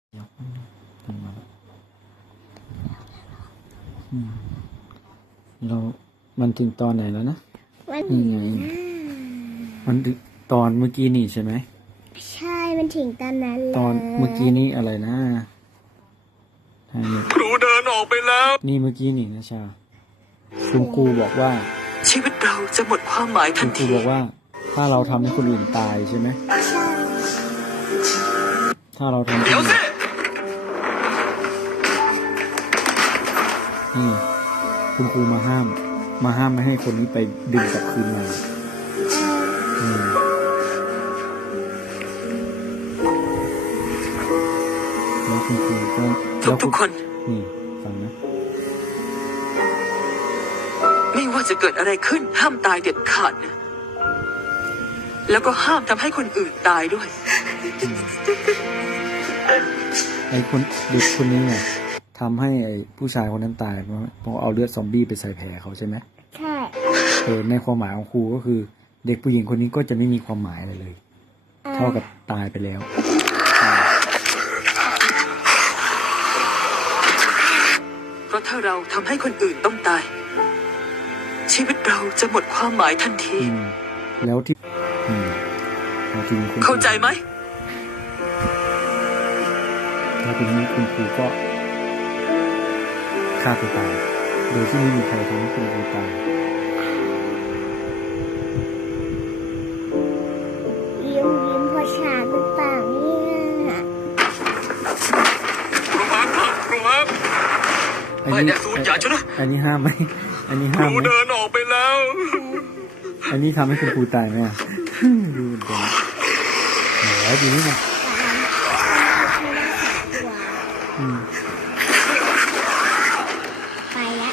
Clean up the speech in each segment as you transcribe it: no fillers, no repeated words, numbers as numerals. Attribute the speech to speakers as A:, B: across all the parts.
A: ยกทำมาเรามันถึงตอนไหนแล้วนะนี่ไงมันถึงตอนเมื่อกี้นี่ใช่ไหม
B: ใช่มันถึงตอนนั้นแล้ว
A: ตอนเมื่อกี้นี่อะไรนะ
C: ครูเดินออกไปแล้ว
A: นี่เมื่อกี้นี่นะชาคุณครูบอกว่า
C: ชีวิตเราจะหมดความหมายทั
A: คุ
C: น
A: ณครู
C: ที
A: บอกว่า ถ้าเราทำให้คนอื่นตายใช่ไหม
B: ใช่
A: ถ้าเราทำ
C: เดี๋ยวสิ
A: นี่คุณครูมาห้ามไม่ให้คนนี้ไปดึงกลับคืนมาแล้วคุณครูก็
C: ทุกคน
A: นี่ฟังนะ
C: ไม่ว่าจะเกิดอะไรขึ้นห้ามตายเด็ดขาดนะแล้วก็ห้ามทำให้คนอื่นตายด้วย
A: ไอ้คนเด็กคนนี้เนี่ยทำให้ไอ้ผู้ชายคนนั้นตายเพราะเอาเลือดซอมบี้ไปใส่แผลเขาใช่ไหม
B: ใช่
A: ในความหมายของครูก็คือ เด็กผู้หญิงคนนี้ก็จะไม่มีความหมายอะไรเลย เท่ากับตายไปแล้ว
C: เพราะถ้าเราทำให้คนอื่นต้องตาย ชีวิตเราจะหมดความหมายทันที
A: แล้วที่แล้วทีนี้คุณ
C: เข้าใจไหม
A: แล้วทีนี้คุณครูก็ฆ่าตัวตาย โดยที่ไม่มีใครทำให้คุณครูตาย
B: ยิ้มพอฉากหรือเปล่าเนี่ย
C: ครูครับ ไม่เนี่ยสูญอย่าชนะ
A: อันนี้ห้ามไหมอันนี้
C: ค
A: ห้าม
C: รู
A: ไหม
C: เดินออกไปแล้ว
A: อันนี้ทำให้คุณครูตายไหมอ่ะ ดูเหมือนกันแล้วทีนี้มัน
B: ไปแล้ว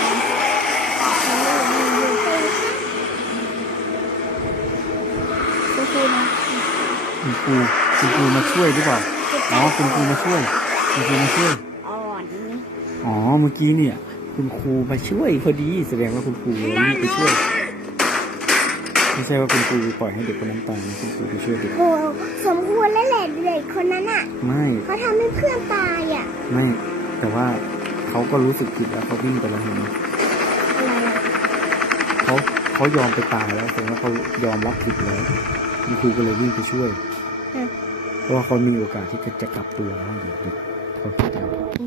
B: โอเคนะ
A: คุณครูมาช่วยหรือเปล่าอ๋อคุณครูมาช่วยคุณครูมาช่วย
B: อ่อนนี่
A: อ๋อเมื่อกี้เนี่ย คุณครูมาช่วยพอดีแสดงว่าคุณครูเลยรีบไปช่วยไม่ใช่ว่าคุณครูปล่อยให้เด็กคนนั้นตายนะคุณครูไปช่วยเด็ก
B: โหสมควรแล้วแหละเด็กคนนั้นอ่ะ
A: ไม่
B: เขาทำให้เพื่อนตายอ่ะ
A: ไม่ แต่ว่าเขาก็รู้สึกผิดแล้วเขาวิ่งไปแล้วเห็นไหม
B: อะไรอะ
A: เขายอมไปตายแล้วแสดงว่าเขายอมรับผิดแล้วคุณครูก็เลยวิ่งไปช่วย เพราะว่าเขามีโอกาสที่จะกลับตัวแล้วเด็กเขาคิดเอา